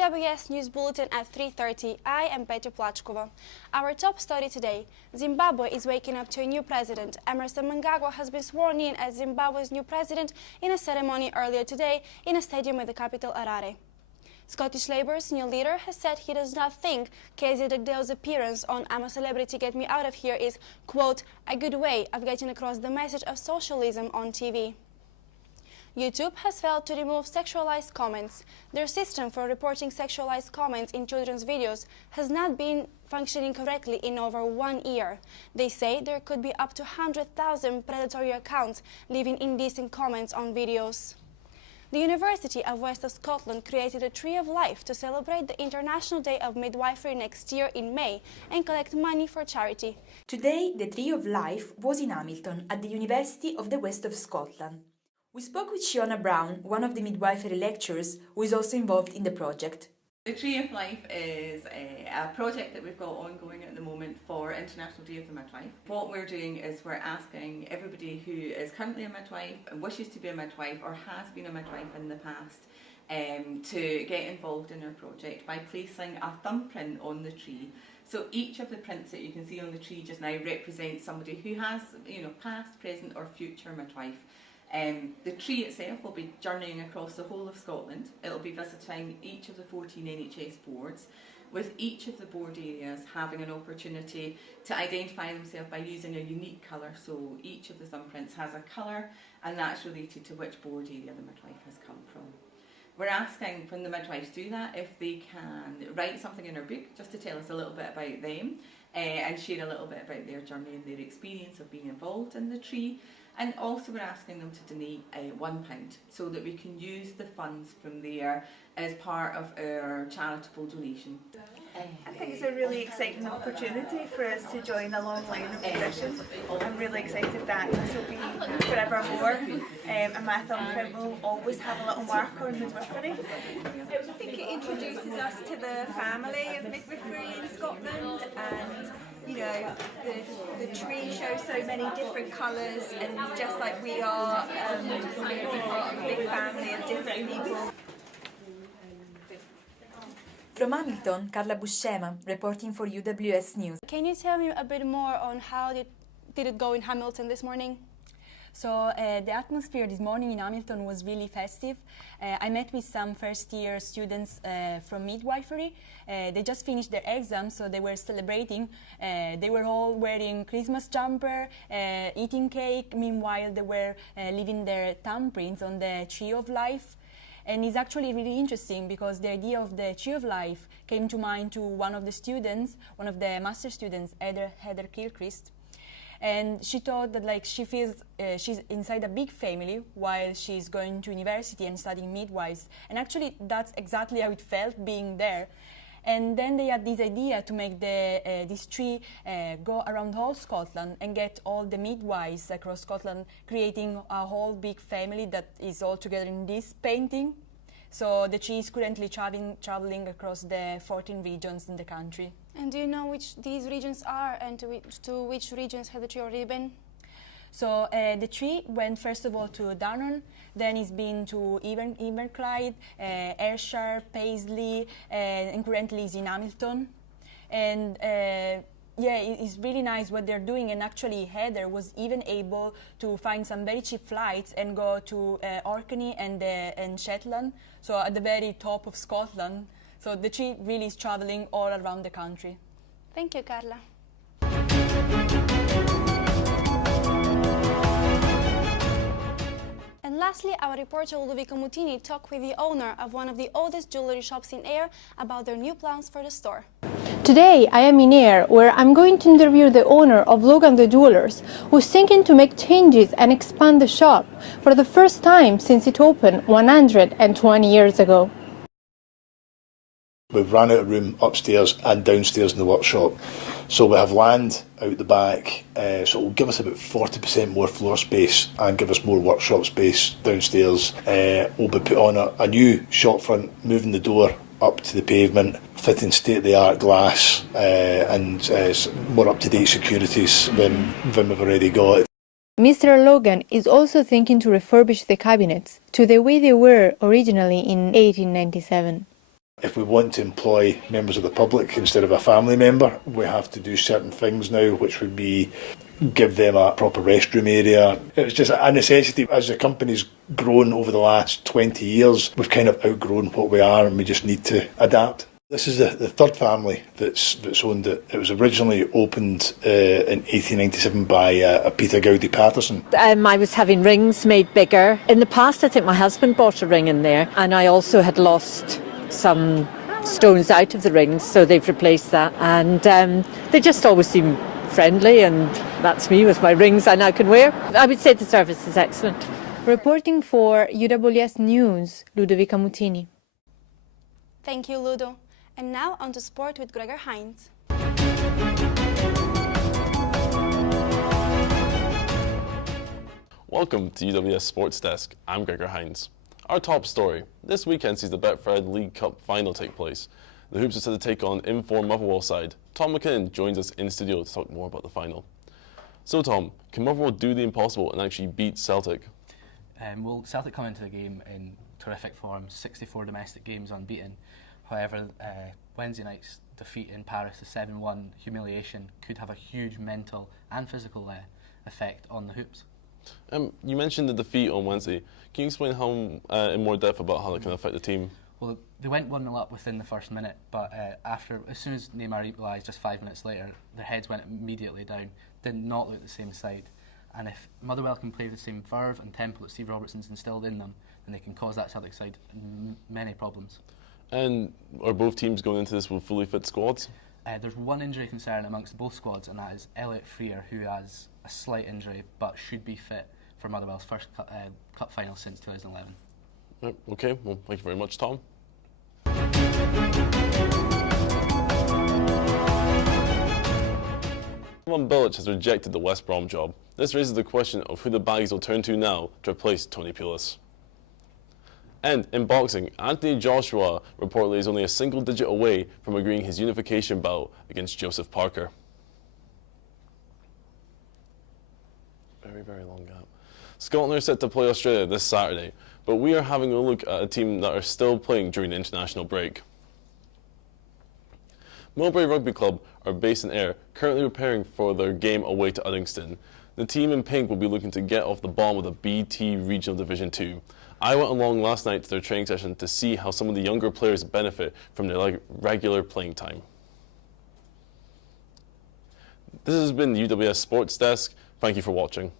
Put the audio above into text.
UWS News Bulletin at 3:30. I am Petra Plačkova. Our top story today: Zimbabwe is waking up to a new president. Emerson Mnangagwa has been sworn in as Zimbabwe's new president in a ceremony earlier today in a stadium in the capital, Harare. Scottish Labour's new leader has said he does not think Kezia Dugdale's appearance on I'm a Celebrity, Get Me Out of Here is, quote, a good way of getting across the message of socialism on TV. YouTube has failed to remove sexualized comments. Their system for reporting sexualized comments in children's videos has not been functioning correctly in over 1 year. They say there could be up to 100,000 predatory accounts leaving indecent comments on videos. The University of West of Scotland created a Tree of Life to celebrate the International Day of Midwifery next year in May and collect money for charity. Today, the Tree of Life was in Hamilton at the University of the West of Scotland. We spoke with Shiona Brown, one of the midwifery lecturers, who is also involved in the project. The Tree of Life is a project that we've got ongoing at the moment for International Day of the Midwife. What we're doing is we're asking everybody who is currently a midwife, wishes to be a midwife or has been a midwife in the past to get involved in our project by placing a thumbprint on the tree. So each of the prints that you can see on the tree just now represents somebody who has, past, present or future midwife. The tree itself will be journeying across the whole of Scotland. It will be visiting each of the 14 NHS boards, with each of the board areas having an opportunity to identify themselves by using a unique colour. So each of the thumbprints has a colour, and that's related to which board area the midwife has come from. We're asking, when the midwives do that, if they can write something in our book just to tell us a little bit about them and share a little bit about their journey and their experience of being involved in the tree. And also we're asking them to donate £1 so that we can use the funds from there as part of our charitable donation. I think it's a really exciting opportunity for us to join a long line of traditions. I'm really excited that this will be forevermore, and my thumbprint will always have a little mark on midwifery. I think it introduces us to the family of midwifery in Scotland, and the tree shows so many different colours, and just like we are, we're part of a big family of different people. From Hamilton, Carla Buscema, reporting for UWS News. Can you tell me a bit more on how did it go in Hamilton this morning? So the atmosphere this morning in Hamilton was really festive. I met with some first-year students from midwifery. They just finished their exams, so they were celebrating. They were all wearing Christmas jumper, eating cake. Meanwhile, they were leaving their thumbprints on the Tree of Life. And it's actually really interesting because the idea of the Tree of Life came to mind to one of the students, one of the master students, Heather Gilchrist. And she thought that she feels she's inside a big family while she's going to university and studying midwives. And actually that's exactly how it felt being there. And then they had this idea to make this tree go around whole Scotland and get all the midwives across Scotland, creating a whole big family that is all together in this painting. So the tree is currently traveling across the 14 regions in the country. And do you know which these regions are, and to which regions has the tree already been? So the tree went first of all to Darnon, then it's been to Inverclyde, Ayrshire, Paisley, and currently is in Hamilton. And it's really nice what they're doing, and actually Heather was even able to find some very cheap flights and go to Orkney and Shetland, so at the very top of Scotland. So the tree really is traveling all around the country. Thank you, Carla. And lastly, our reporter Ludovico Mutini talked with the owner of one of the oldest jewellery shops in Ayr about their new plans for the store. Today I am in Ayr, where I'm going to interview the owner of Logan the Jewellers, who's thinking to make changes and expand the shop for the first time since it opened 120 years ago. We've run out of room upstairs and downstairs in the workshop, so we have land out the back, so it will give us about 40% more floor space and give us more workshop space downstairs. We'll be put on a new shop front, moving the door up to the pavement, fitting state-of-the-art glass and more up-to-date securities than we've already got. Mr. Logan is also thinking to refurbish the cabinets to the way they were originally in 1897. If we want to employ members of the public instead of a family member, we have to do certain things now, which would be give them a proper restroom area. It's just a necessity. As the company's grown over the last 20 years, we've kind of outgrown what we are and we just need to adapt. This is the third family that's owned it. It was originally opened in 1897 by Peter Gowdy Patterson. I was having rings made bigger. In the past, I think my husband bought a ring in there, and I also had lost some stones out of the rings, so they've replaced that. And they just always seem friendly, and that's me with my rings I now can wear. I would say the service is excellent. Reporting for UWS News, Ludovica Mutini. Thank you, Ludo. And now on to sport with Gregor Heinz. Welcome to UWS Sports Desk. I'm Gregor Heinz. Our top story. This weekend sees the Betfred League Cup final take place. The Hoops are set to take on in-form Motherwell side. Tom McKinnon joins us in studio to talk more about the final. So Tom, can Motherwell do the impossible and actually beat Celtic? Well, Celtic come into the game in terrific form, 64 domestic games unbeaten. However, Wednesday night's defeat in Paris, the 7-1 humiliation, could have a huge mental and physical effect on the Hoops. You mentioned the defeat on Wednesday. Can you explain how, in more depth about how that can affect the team? Well, they went 1-0 up within the first minute, but as soon as Neymar equalised just 5 minutes later, their heads went immediately down, did not look the same side. And if Motherwell can play the same verve and tempo that Steve Robertson's instilled in them, then they can cause that Celtic side many problems. And are both teams going into this with fully fit squads? There's one injury concern amongst both squads, and that is Elliot Freer, who has a slight injury but should be fit for Motherwell's first cup final since 2011. Right, okay, well, thank you very much, Tom. Ivan Bilic has rejected the West Brom job. This raises the question of who the Baggies will turn to now to replace Tony Pulis. And in boxing, Anthony Joshua reportedly is only a single digit away from agreeing his unification bout against Joseph Parker. Very, very long gap. Scotland are set to play Australia this Saturday, but we are having a look at a team that are still playing during the international break. Millbrae Rugby Club are based in Ayr, currently preparing for their game away to Uddingston. The team in pink will be looking to get off the bottom of the BT Regional Division 2. I went along last night to their training session to see how some of the younger players benefit from their regular playing time. This has been the UWS Sports Desk. Thank you for watching.